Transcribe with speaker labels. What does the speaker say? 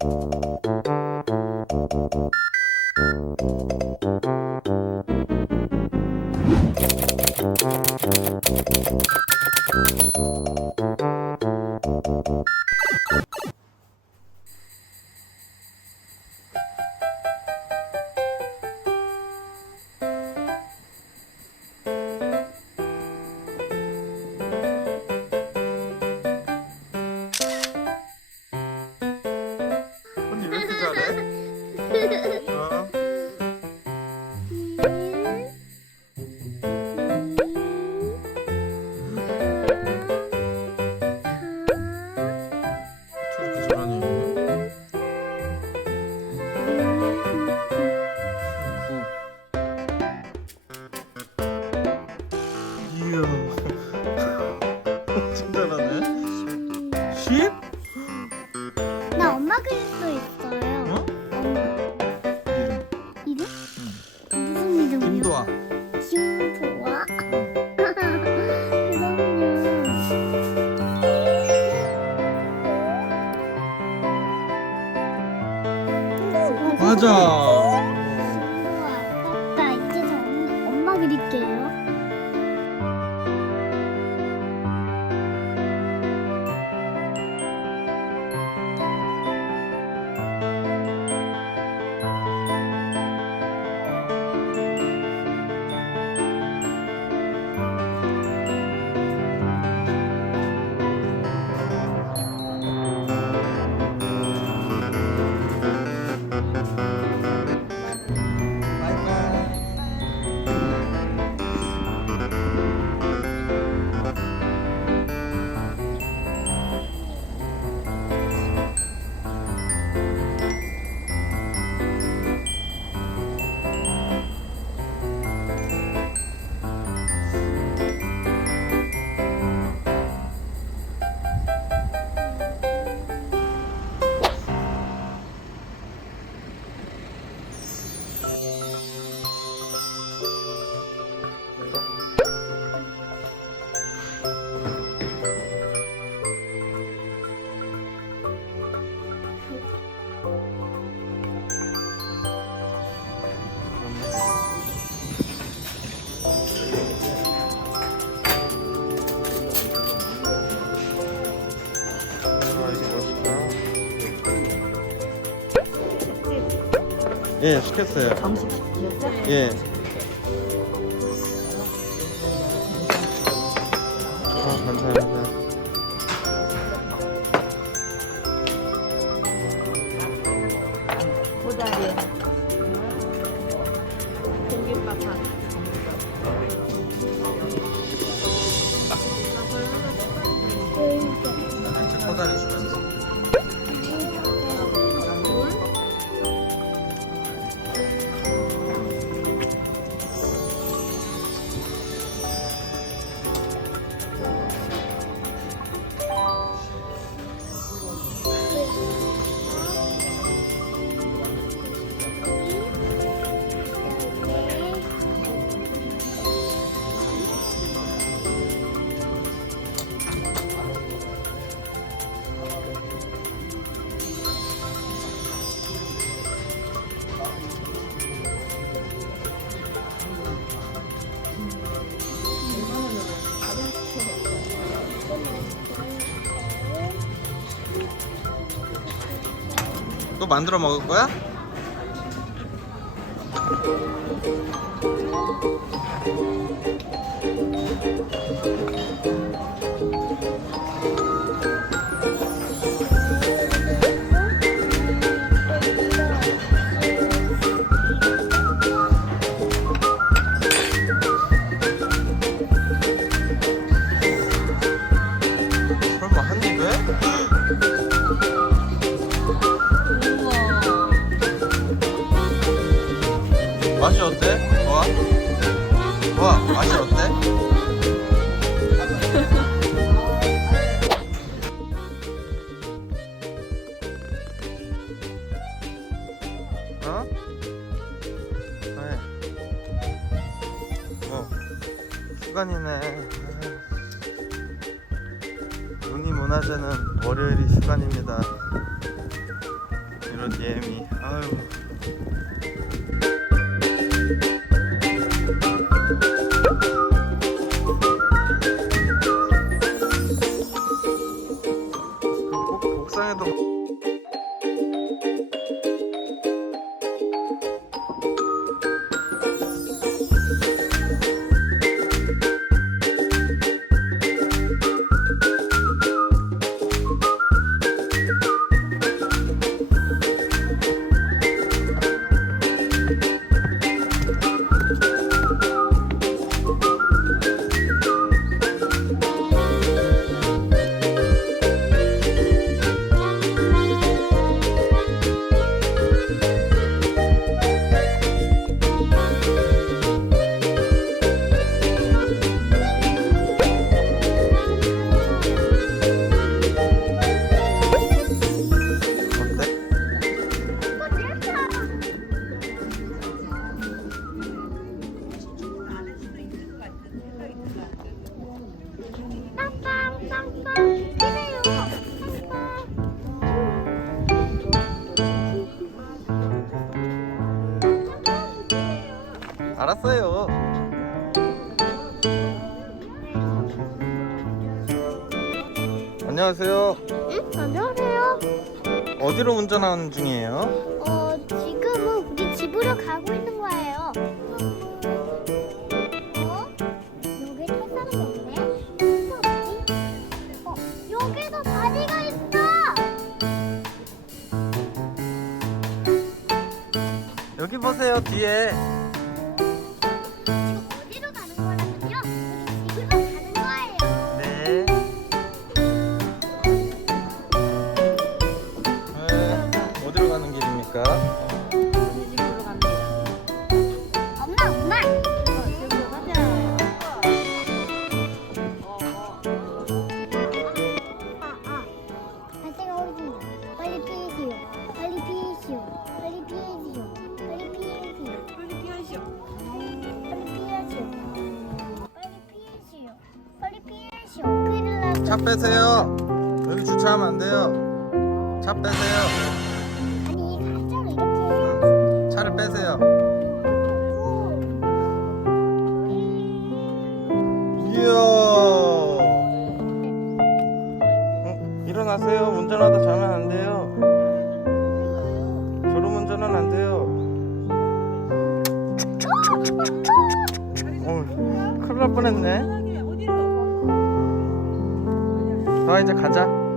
Speaker 1: 언니 잘해? 어? 저렇게 잘하네. 이야. 엄청 잘하네. 10?
Speaker 2: 나 엄마 그릴 수 있어요.
Speaker 1: 맞아. 예, 시켰어요.
Speaker 3: 정식 시켰죠?
Speaker 1: 예. 아, 감사합니다. 또 만들어 먹을 거야? 맛이 어때? 좋아? 좋아. 맛이 어때? 어? 왜? 어. 시간이네. 문희 문화재는 월요일이 시간입니다. 예미. 아유.
Speaker 2: Це
Speaker 1: 알았어요. 안녕하세요.
Speaker 2: 응? 안녕하세요.
Speaker 1: 어디로 운전하는 중이에요?
Speaker 2: 어, 지금은 우리 집으로 가고 있는 거예요. 어? 여기 탈 사람이 없네? 어, 여기도 다리가 있어!
Speaker 1: 여기 보세요 뒤에. 차 빼세요. 여기 주차하면 안 돼요. 차 빼세요.
Speaker 2: 아니, 가짜로 이렇게
Speaker 1: 차를 빼세요. 이야. 어, 일어나세요. 운전하다 자면 안 돼요. 졸음 운전은 안 돼요. 어, 큰일 날 뻔했네. 나 이제 가자.